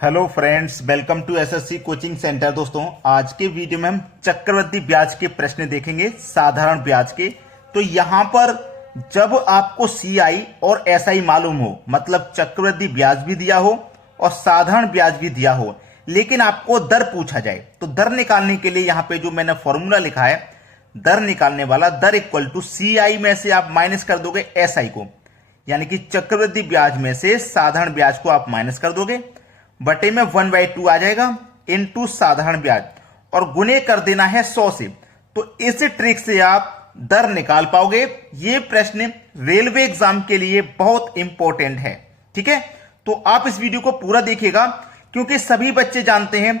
Hello friends, welcome to SSC coaching centre. दोस्तों, आज के वीडियो में हम चक्रवृद्धि ब्याज के प्रश्न देखेंगे, साधारण ब्याज के। तो यहां पर जब आपको सीआई और एसआई मालूम हो, मतलब चक्रवृद्धि ब्याज भी दिया हो और साधारण ब्याज भी दिया हो, लेकिन आपको दर पूछा जाए, तो दर निकालने के लिए यहां पे जो मैंने फॉर्मूला लिखा है, दर निकालने वाला, दर इक्वल टू सीआई में से आप माइनस कर दोगे एसआई को, यानी कि चक्रवृद्धि ब्याज में से साधारण ब्याज को आप माइनस कर दोगे, बटे में 1/2 आ जाएगा इनटू साधारण ब्याज, और गुने कर देना है 100 से। तो इस ट्रिक से आप दर निकाल पाओगे। यह प्रश्न रेलवे एग्जाम के लिए बहुत इंपॉर्टेंट है, ठीक है। तो आप इस वीडियो को पूरा देखिएगा, क्योंकि सभी बच्चे जानते हैं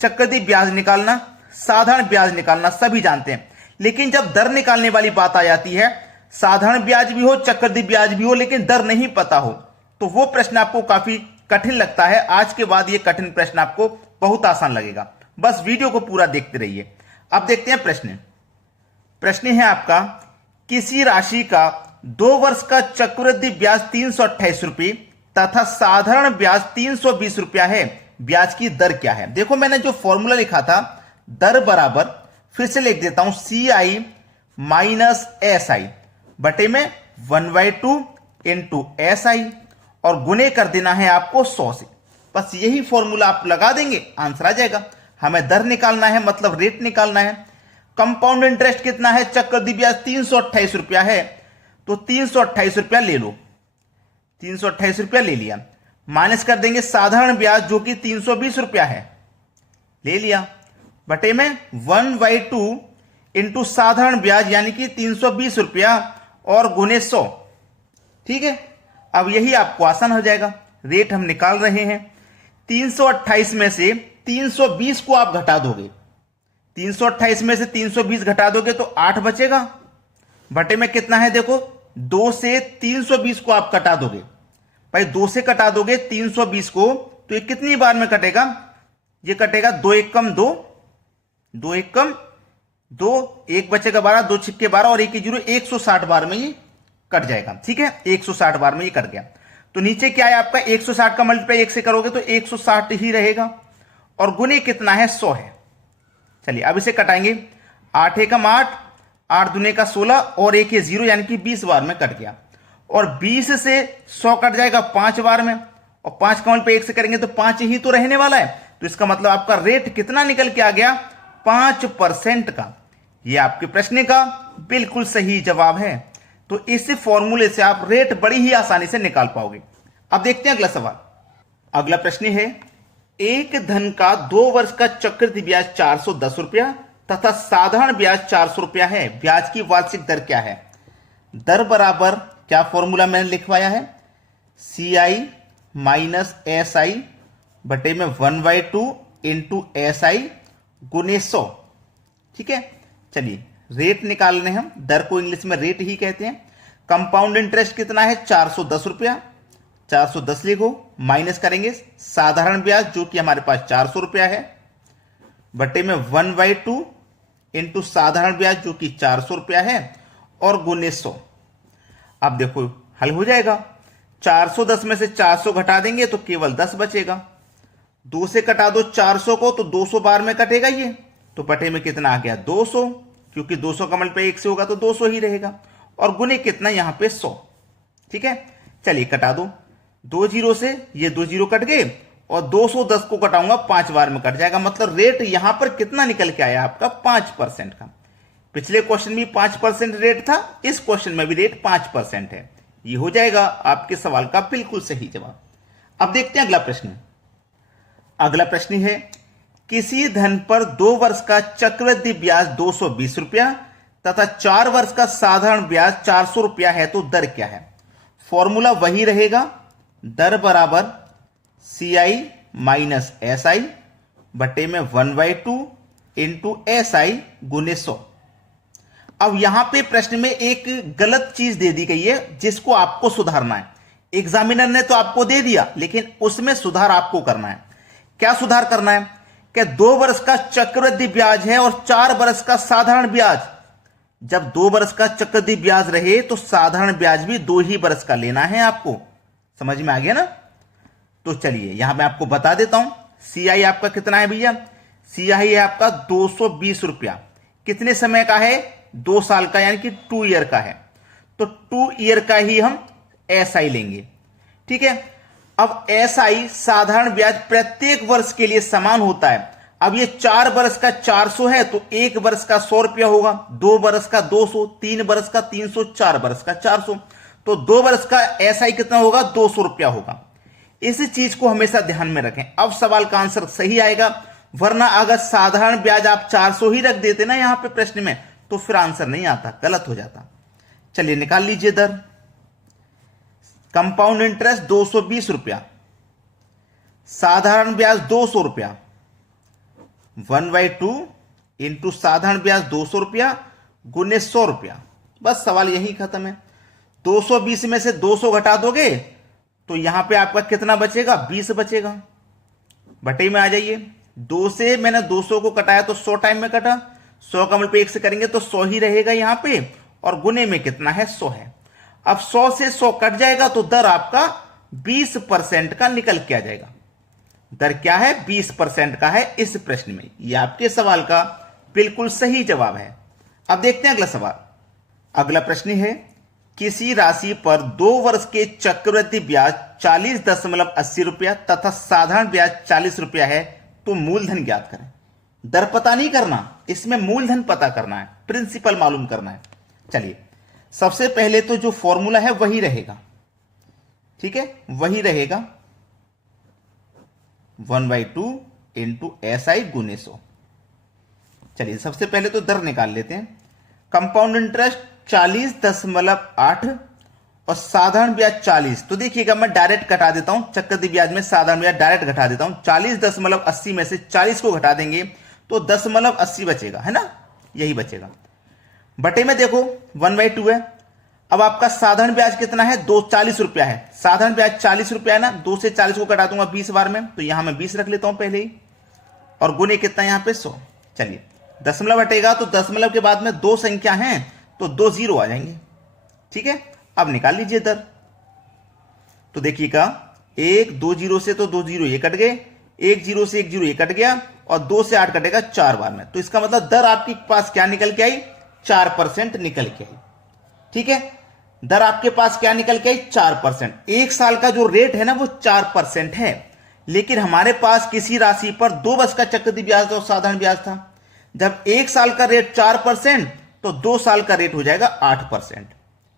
चक्रवृद्धि ब्याज निकालना, साधारण ब्याज निकालना सभी जानते हैं, लेकिन जब दर निकालने वाली बात आ जाती है, साधारण ब्याज भी हो, चक्रवृद्धि ब्याज भी हो, लेकिन दर नहीं पता हो, तो वो प्रश्न आपको काफी कठिन लगता है। आज के बाद ये कठिन प्रश्न आपको बहुत आसान लगेगा। बस वीडियो को पूरा देखते रहिए। अब देखते हैं प्रश्न है आपका, किसी राशि का 2 वर्ष का चक्रवृद्धि ब्याज 328 रुपये तथा साधारण ब्याज 320 रुपया है, ब्याज की दर क्या है। देखो, मैंने जो फॉर्मूला लिखा था, दर बराबर, फिर से लिख देता हूं, सी आई माइनस एस आई बटे में 1/2 इंटू एस आई, और गुने कर देना है आपको 100 से। बस यही फॉर्मूला आप लगा देंगे, आंसर आ जाएगा। हमें दर निकालना है, मतलब रेट निकालना है। कंपाउंड इंटरेस्ट कितना है, चक्रवृद्धि ब्याज 328 रुपया है, तो 328 रुपया ले लो, 328 रुपया ले लिया। माइनस कर देंगे साधारण ब्याज जो कि 320 रुपया है, ले लिया, बटे में 1/2 इंटू साधारण ब्याज यानी कि 320 रुपया और गुने 100, ठीक है। अब यही आपको आसान हो जाएगा। रेट हम निकाल रहे हैं, 328 में से 320 को आप घटा दोगे, 328 में से 320 घटा दोगे तो 8 बचेगा, बटे में कितना है, देखो 2 से 320 को आप कटा दोगे। भाई 2 से कटा दोगे 320 को, तो ये कितनी बार में कटेगा, ये कटेगा 2 एकम 2, 2 एकम 2, 1 बचेगा 12, 2 छिक्के 12 और 1 0, 160 बार में ये कट जाएगा, ठीक है। 160 बार में ये कट गया। तो नीचे क्या है आपका, 160 का मल्टीप्लाई 1 से करोगे तो 160 ही रहेगा, और गुने कितना है, 100 है। चलिए अब इसे कटाएंगे, 8 एकम 8, 8 दूने का 16 और 1 0, यानी कि 20 बार में कट गया। और 20 से 100 कट जाएगा 5 बार में, और 5 का मल्टीप्लाई 1 से करेंगे तो 5 ही तो रहने वाला है। तो इसका मतलब आपका रेट कितना निकल के आ गया, 5% का। यह आपके प्रश्न का बिल्कुल सही जवाब है। तो इस फॉर्मूले से आप रेट बड़ी ही आसानी से निकाल पाओगे। अब देखते हैं अगला सवाल। अगला प्रश्न है, एक धन का 2 वर्ष का चक्रवृद्धि ब्याज 410 रुपया तथा साधारण ब्याज 400 रुपया है, ब्याज की वार्षिक दर क्या है। दर बराबर, क्या फॉर्मूला मैंने लिखवाया है, सी आई माइनस एस आई बटे में 1/2 इंटू एस आई गुने 100, ठीक है। चलिए रेट निकालने हम, दर को इंग्लिश में रेट ही कहते हैं। कंपाउंड इंटरेस्ट कितना है, 410 रुपया, 410 लिखो, माइनस करेंगे साधारण ब्याज जो कि हमारे पास 400 रुपया है, बटे में 1/2 इंटू साधारण ब्याज जो कि 400 रुपया है, और गुने 100। अब देखो हल हो जाएगा, 410 में से 400 घटा देंगे तो केवल 10 बचेगा, 2 से कटा दो 400 को तो 200 बार में कटेगा ये, तो बटे में कितना आ गया, 200, क्योंकि 200 का मल्टीप्लाई 1 से होगा तो 200 ही रहेगा, और गुने कितना यहां पे 100, ठीक है। चलिए कटा दो, 2 0 से ये 2 0 कट गए, और 210 को कटाऊंगा 5 बार में कट जाएगा। मतलब रेट यहां पर कितना निकल के आया आपका, 5% का। पिछले क्वेश्चन में 5% रेट था, इस क्वेश्चन में भी रेट 5% है। ये हो जाएगा आपके सवाल का बिल्कुल सही जवाब। अब देखते हैं अगला प्रश्न। अगला प्रश्न है, किसी धन पर 2 वर्ष का चक्रवृद्धि ब्याज 220 रुपया तथा 4 वर्ष का साधारण ब्याज 400 रुपया है, तो दर क्या है। फॉर्मूला वही रहेगा, दर बराबर सी आई माइनस एस आई बटे में 1/2 इंटू एस आई गुने 100। अब यहां पे प्रश्न में एक गलत चीज दे दी गई है जिसको आपको सुधारना है। एग्जामिनर ने तो आपको दे दिया, लेकिन उसमें सुधार आपको करना है। क्या सुधार करना है कि 2 वर्ष का चक्रवृद्धि ब्याज है और 4 वर्ष का साधारण ब्याज। जब 2 वर्ष का चक्रवृद्धि ब्याज रहे तो साधारण ब्याज भी 2 ही वर्ष का लेना है आपको। समझ में आ गया ना। तो चलिए यहां मैं आपको बता देता हूं, सीआई आपका कितना है भैया, सीआई है आपका 220 रुपया। कितने समय का है, 2 साल का, यानी कि 2 ईयर का है। तो 2 ईयर का ही हम एसआई लेंगे, ठीक है। अब एसआई साधारण ब्याज प्रत्येक वर्ष के लिए समान होता है। अब ये 4 वर्ष का 400 है तो 1 वर्ष का 100 रुपया होगा, 2 वर्ष का 200, 3 वर्ष का 300, 4 वर्ष का 400। तो 2 वर्ष का एसआई कितना होगा, 200 रुपया होगा। इस चीज को हमेशा ध्यान में रखें। अब सवाल का आंसर सही आएगा, वरना अगर साधारण ब्याज आप 400 ही रख देते ना यहां पे प्रश्न में, तो फिर आंसर नहीं आता, गलत हो जाता। चलिए निकाल लीजिए दर। कंपाउंड इंटरेस्ट 220 रुपया, साधारण ब्याज 200 रुपया, 1/2 इंटू साधारण ब्याज 200 रुपया गुने 100 रुपया। बस सवाल यही खत्म है। 220 में से 200 घटा दोगे तो यहां पे आपका कितना बचेगा, 20 बचेगा। बटे में आ जाइए, 2 से मैंने 200 को कटाया तो 100 टाइम में कटा, 100 का मल्टीप्लाई 1 से करेंगे तो 100 ही रहेगा यहां पे, और गुने में कितना है, 100 है। अब 100 से 100 कट जाएगा तो दर आपका 20% का निकल के आ जाएगा। दर क्या है, 20% का है इस प्रश्न में। यह आपके सवाल का बिल्कुल सही जवाब है। अब देखते हैं अगला सवाल। अगला प्रश्न है, किसी राशि पर 2 वर्ष के चक्रवृद्धि ब्याज 40.80 रुपया तथा साधारण ब्याज 40 रुपया है, तो मूलधन ज्ञात करें। दर पता नहीं करना, इसमें मूलधन पता करना है, प्रिंसिपल मालूम करना है। चलिए सबसे पहले तो जो फॉर्मूला है वही रहेगा, ठीक है, वही रहेगा 1/2 इंटू एसआई गुने 100। चलिए सबसे पहले तो दर निकाल लेते हैं। कंपाउंड इंटरेस्ट 40.8 और साधारण ब्याज 40। तो देखिएगा मैं डायरेक्ट घटा देता हूं, चक्रवृद्धि ब्याज में साधारण ब्याज डायरेक्ट घटा देता हूं। 40.80 में से 40 को घटा देंगे तो 10.80 बचेगा, है ना, यही बचेगा। बटे में देखो 1/2 है। अब आपका साधारण ब्याज कितना है, 240 रुपया है। साधारण ब्याज 40 रुपया है ना, 2 से 40 को कटा दूंगा 20 बार में, तो यहां मैं 20 रख लेता हूं पहले ही, और गुने कितना यहां पे 100। चलिए दशमलव हटेगा तो दशमलव के बाद में 2 संख्या हैं तो 2 जीरो आ जाएंगे, ठीक है। अब निकाल लीजिए दर। तो देखिएगा 1 2 जीरो से तो 2 जीरो ये कट गए, 1 जीरो से 1 जीरो ये कट गया, और 2 से 8 कटेगा 4 बार में। तो इसका मतलब दर आपके पास क्या निकल के आई, 4% निकल के आई, ठीक है। दर आपके पास क्या निकल के आई, 4%। 1 साल का जो रेट है ना वो 4% है, लेकिन हमारे पास किसी राशि पर 2 वर्ष का चक्रवृद्धि ब्याज और साधारण ब्याज था। जब 1 साल का रेट 4% तो 2 साल का रेट हो जाएगा 8%,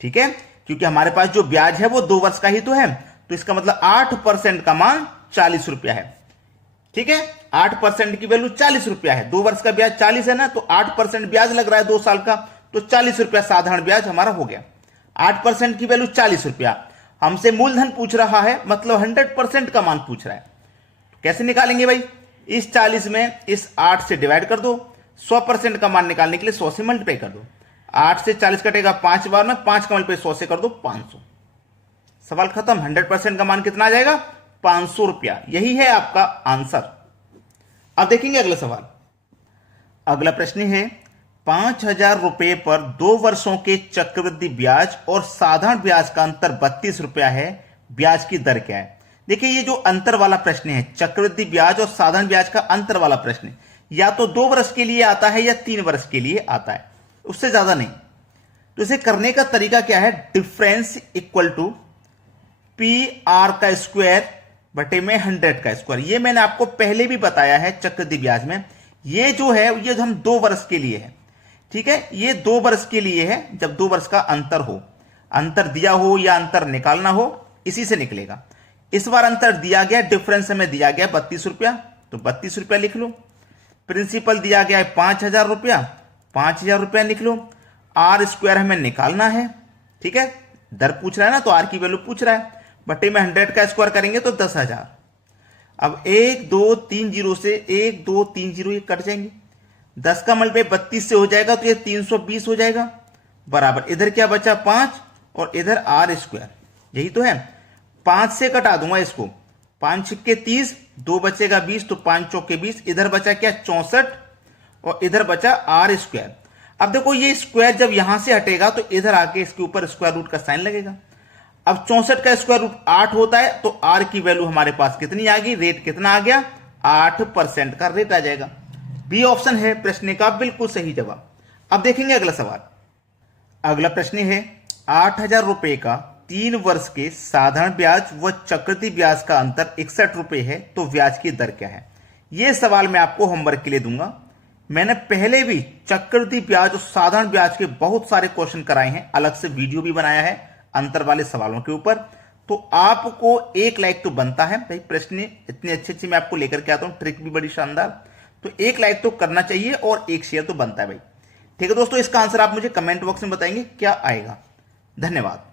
ठीक है, क्योंकि हमारे पास जो ब्याज है वो 2 वर्ष का ही तो है। तो इसका मतलब 8% का मान 40 रुपया है, ठीक है। 8% की वैल्यू 40 रुपया है। 2 वर्ष का ब्याज 40 है ना, तो 8% ब्याज लग रहा है 2 साल का, तो 40 रुपया साधारण ब्याज हमारा हो गया। 8% की वैल्यू 40 रुपया। हमसे मूलधन पूछ रहा है, मतलब 100% का मान पूछ रहा है। कैसे निकालेंगे भाई, इस 40 में इस 8 से डिवाइड कर दो, 100% का मान निकालने के लिए 100 से मल्टीप्लाई कर दो। 8 से 40 कटेगा 5 बार में, 5 का मल्टीप्लाई 100 से कर दो 500। सवाल खत्म। 100% का मान कितना आ जाएगा, 500 रुपया। यही है आपका आंसर। अब देखेंगे अगला सवाल। अगला प्रश्न है, 5000 रुपए पर 2 वर्षों के चक्रवृद्धि ब्याज और साधारण ब्याज का अंतर 32 रुपया है, ब्याज की दर क्या है। देखिए ये जो अंतर वाला प्रश्न है, चक्रवृद्धि ब्याज और साधारण ब्याज का अंतर वाला प्रश्न, या तो 2 वर्ष के लिए आता है या 3 वर्ष के लिए आता है, उससे ज्यादा नहीं। तो इसे करने का तरीका क्या है, डिफरेंस इक्वल टू PR का स्क्वायर बटे में 100 का स्क्वायर। ये मैंने आपको पहले भी बताया है चक्रवृद्धि ब्याज में। ये जो है ये हम 2 वर्ष के लिए है, ठीक है, ये 2 वर्ष के लिए है। जब 2 वर्ष का अंतर हो, अंतर दिया हो या अंतर निकालना हो, इसी से निकलेगा। इस बार अंतर दिया गया, डिफरेंस हमें दिया गया 32 रुपया, तो 32 रुपया लिख लो। प्रिंसिपल दिया गया है 5000 रुपया, 5000 रुपया लिख लो। आर स्क्वायर हमें निकालना है, ठीक है, दर पूछ रहा है ना, तो आर की वैल्यू पूछ रहा है। बटे में 100 का स्क्वायर करेंगे तो 10,000। अब 1 2 3 जीरो से 1 2 3 जीरो ये कट जाएंगे, 10 का मल्टीप्लाई 32 से हो जाएगा तो ये 320 हो जाएगा, बराबर इधर क्या बचा 5 और इधर आर स्क्वायर, यही तो है। 5 से कटा दूंगा इसको, 5 छिक्के 30, 2 बचेगा 20, तो 5 चौके 20, इधर बचा क्या 64 और इधर बचा आर स्क्वायर। अब देखो ये स्क्वायर जब यहां से हटेगा तो इधर आके इसके ऊपर स्क्वायर रूट का साइन लगेगा। अब 64 का स्क्वायर रूट 8 होता है, तो आर की वैल्यू हमारे पास कितनी आ गई, रेट कितना आ गया, 8% का रेट आ जाएगा। बी ऑप्शन है प्रश्न का बिल्कुल सही जवाब। अब देखेंगे अगला सवाल। अगला प्रश्न है 8,000 रुपए का 3 वर्ष के साधारण ब्याज व चक्रवृद्धि ब्याज का अंतर 61 रुपए है, तो ब्याज की दर क्या है। यह सवाल मैं आपको होमवर्क के लिए दूंगा। मैंने पहले भी चक्रवृद्धि ब्याज और साधारण ब्याज के बहुत सारे क्वेश्चन कराए हैं, अलग से वीडियो भी बनाया है अंतर वाले सवालों के ऊपर। तो आपको 1 लाइक तो बनता है भाई, प्रश्न इतने अच्छे अच्छे मैं आपको लेकर के आता हूं, ट्रिक भी बड़ी शानदार, तो 1 लाइक तो करना चाहिए और 1 शेयर तो बनता है भाई। ठीक है दोस्तों, इसका आंसर आप मुझे कमेंट बॉक्स में बताएंगे क्या आएगा। धन्यवाद।